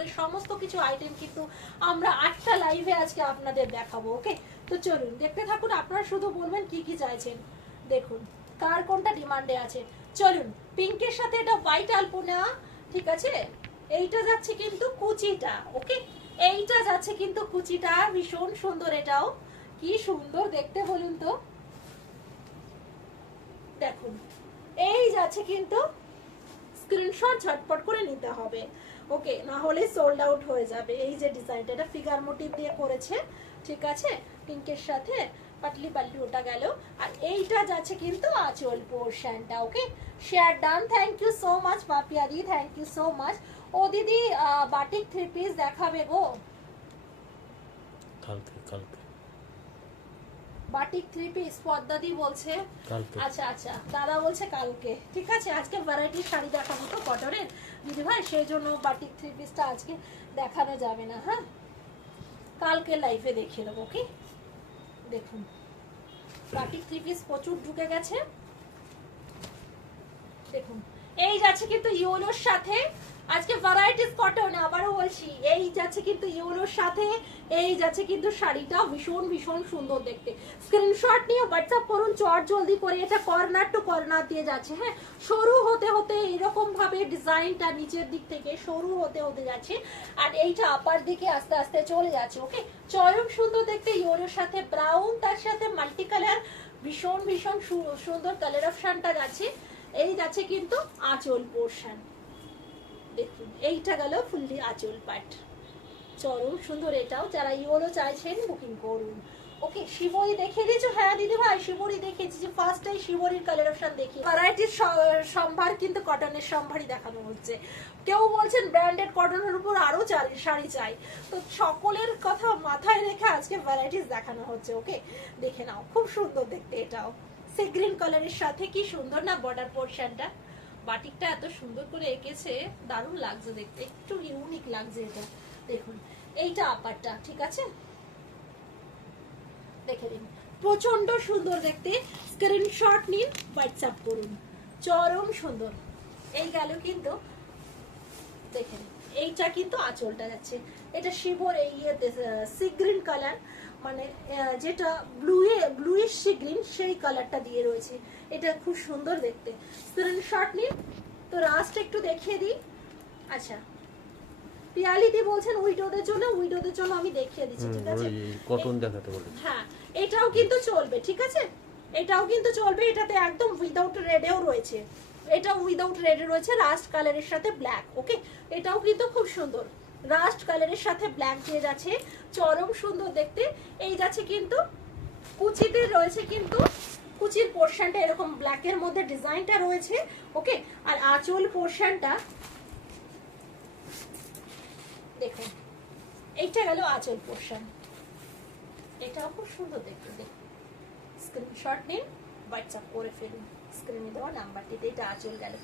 করে সমস্ত কিছু আইটেম কিন্তু আমরা 8টা লাইভে আজকে আপনাদের দেখাবো। ওকে, তো চলুন দেখতে থাকুন, আপনারা শুধু বলবেন কি কি চাইছেন। দেখুন কার কোনটা ডিমান্ডে আছে। চলুন, পিঙ্কের সাথে এটা হোয়াইট আলপনা, ঠিক আছে। এইটা যাচ্ছে কিন্তু কুচিটা, ওকে, এইটা যাচ্ছে কিন্তু কুচিটা, ভীষণ সুন্দর। এটাও কি সুন্দর দেখতে বলুন তো, দেখুন এই যাচ্ছে কিন্তু স্ক্রিনশট ঝটপট করে নিতে হবে, ওকে, না হলে সোল্ড আউট হয়ে যাবে। এই যে ডিজাইনটা, এটা ফিগার মোটিভ দিয়ে করেছে, ঠিক আছে, পিঙ্কের সাথে পাটলি পাটলি ওটা গেল। আর এইটা যাচ্ছে কিন্তু আঁচল পোর্শনটা, okay. Share done, thank you so much Papiya di, thank you so much. ও দিদি বাটিক 3 পিস দেখাবে গো, কালকে কালকে বাটিক 3 পিস পদ্মাদি বলছে। আচ্ছা আচ্ছা, দাদা বলছে কালকে, ঠিক আছে। আজকে ভ্যারাইটি শাড়ি দেখাবো তো কটনের দিদি ভাই, সেই জন্য বাটিক 3 পিসটা আজকে দেখানো যাবে না, হ্যাঁ, কালকে লাইভে দেখিয়ে দেবো, ওকে। দেখুন বাটিক 3 পিস প্রচুর ঢুকে গেছে, দেখুন এই যাচ্ছে কিন্তু ইয়েলোর সাথে আজকে ভ্যারাইটিস কটন, আবারও বলছি এই যাচ্ছে কিন্তু ইয়েলোর সাথে, এই যাচ্ছে কিন্তু শাড়িটা ভীষণ ভীষণ সুন্দর দেখতে। স্ক্রিনশট নিয়ে হোয়াটসঅ্যাপ করুন চট জলদি করে। এটা কর্নার টু কর্নার দিয়ে যাচ্ছে, হ্যাঁ, সরু হতে হতে এরকম ভাবে ডিজাইনটা নিচের দিক থেকে সরু হতে হতে যাচ্ছে, আর এইটা আপার দিকে আস্তে আস্তে চলে যাচ্ছে, ওকে। চরম সুন্দর দেখতে, ইয়েলোর সাথে ব্রাউন, তার সাথে মাল্টি কালার, ভীষণ ভীষণ সুন্দর কালার অপশনটা যাচ্ছে। এই যাচ্ছে কিন্তু আঁচল পোর্শন, দেখুন এইটা গেল ফুললি আঁচল পাট, চরম সুন্দর। এটাও যারা ইয়েলো চাইছেন বুকিং করুন, ওকে। শিবরি দেখিয়ে দিয়েছো, হ্যাঁ দিদি ভাই শিবরি দেখিয়েছি, যে ফার্স্ট টাইম শিবরির কালার অপশন দেখি। ভ্যারাইটির সম্ভার কিন্তু কটনের সম্ভারই দেখানো হচ্ছে। কেউ বলছেন ব্র্যান্ডেড কটনের উপর আরো শাড়ি চাই, তো সকলের কথা মাথায় রেখে আজকে ভ্যারাইটিস দেখানো হচ্ছে, ওকে। দেখে নাও, খুব সুন্দর দেখতে। এটাও সি গ্রিন কালারের সাথে কি সুন্দর না বর্ডার পোর্শনটা, বাটিকটা এত সুন্দর করে এঁকেছে, দারুণ লাগছে দেখতে, একটু ইউনিক লাগছে এটা। দেখুন এইটা আপারটা, ঠিক আছে, দেখে নিন, প্রচন্ড সুন্দর দেখতে। স্ক্রিনশট নিন, হোয়াটসঅ্যাপ করুন, চরম সুন্দর। এই গেল কিন্তু, দেখে নিন এইটা কিন্তু আঁচলটা যাচ্ছে, এটা শিবর এই সি গ্রিন কালার, মানে যেটা ব্লুইশ সি গ্রিন সেই কালারটা দিয়ে রয়েছে। এটা খুব সুন্দর দেখতে, স্ক্রিনশট নিন। তো লাস্ট একটু দেখিয়ে দিই। আচ্ছা, পিয়ালিদি বলছেন উইডোদের জন্য, উইডোদের জন্য আমি দেখিয়ে দিচ্ছি, ঠিক আছে, কটন দেখাতে বলেছি। হ্যাঁ এটাও কিন্তু চলবে, ঠিক আছে, এটাও কিন্তু চলবে। এটাতে একদম উইদাউট রেডেও রয়েছে, এটা উইদাউট রেডে রয়েছে, রাস্ট কালারের সাথে ব্ল্যাক, ওকে। এটাও কিন্তু খুব সুন্দর, রাস্ট কালারের সাথে ব্ল্যাক দিয়ে যাচ্ছে, চরম সুন্দর দেখতে। এই যাচ্ছে কিন্তু কুচিতে রয়েছে, কিন্তু কুচির পোর্শনটা এরকম ব্ল্যাকের মধ্যে ডিজাইনটা রয়েছে, ওকে। আর আঁচল পোর্শনটা দেখুন, এইটা গেল আঁচল পোর্শন, এটাও খুব সুন্দর দেখতে। দেখুন স্ক্রিনশট নিন, হোয়াটসঅ্যাপ করে ফেলুন স্ক্রিনে দেওয়া নাম্বারটিতে, এটা আঁচল গেল।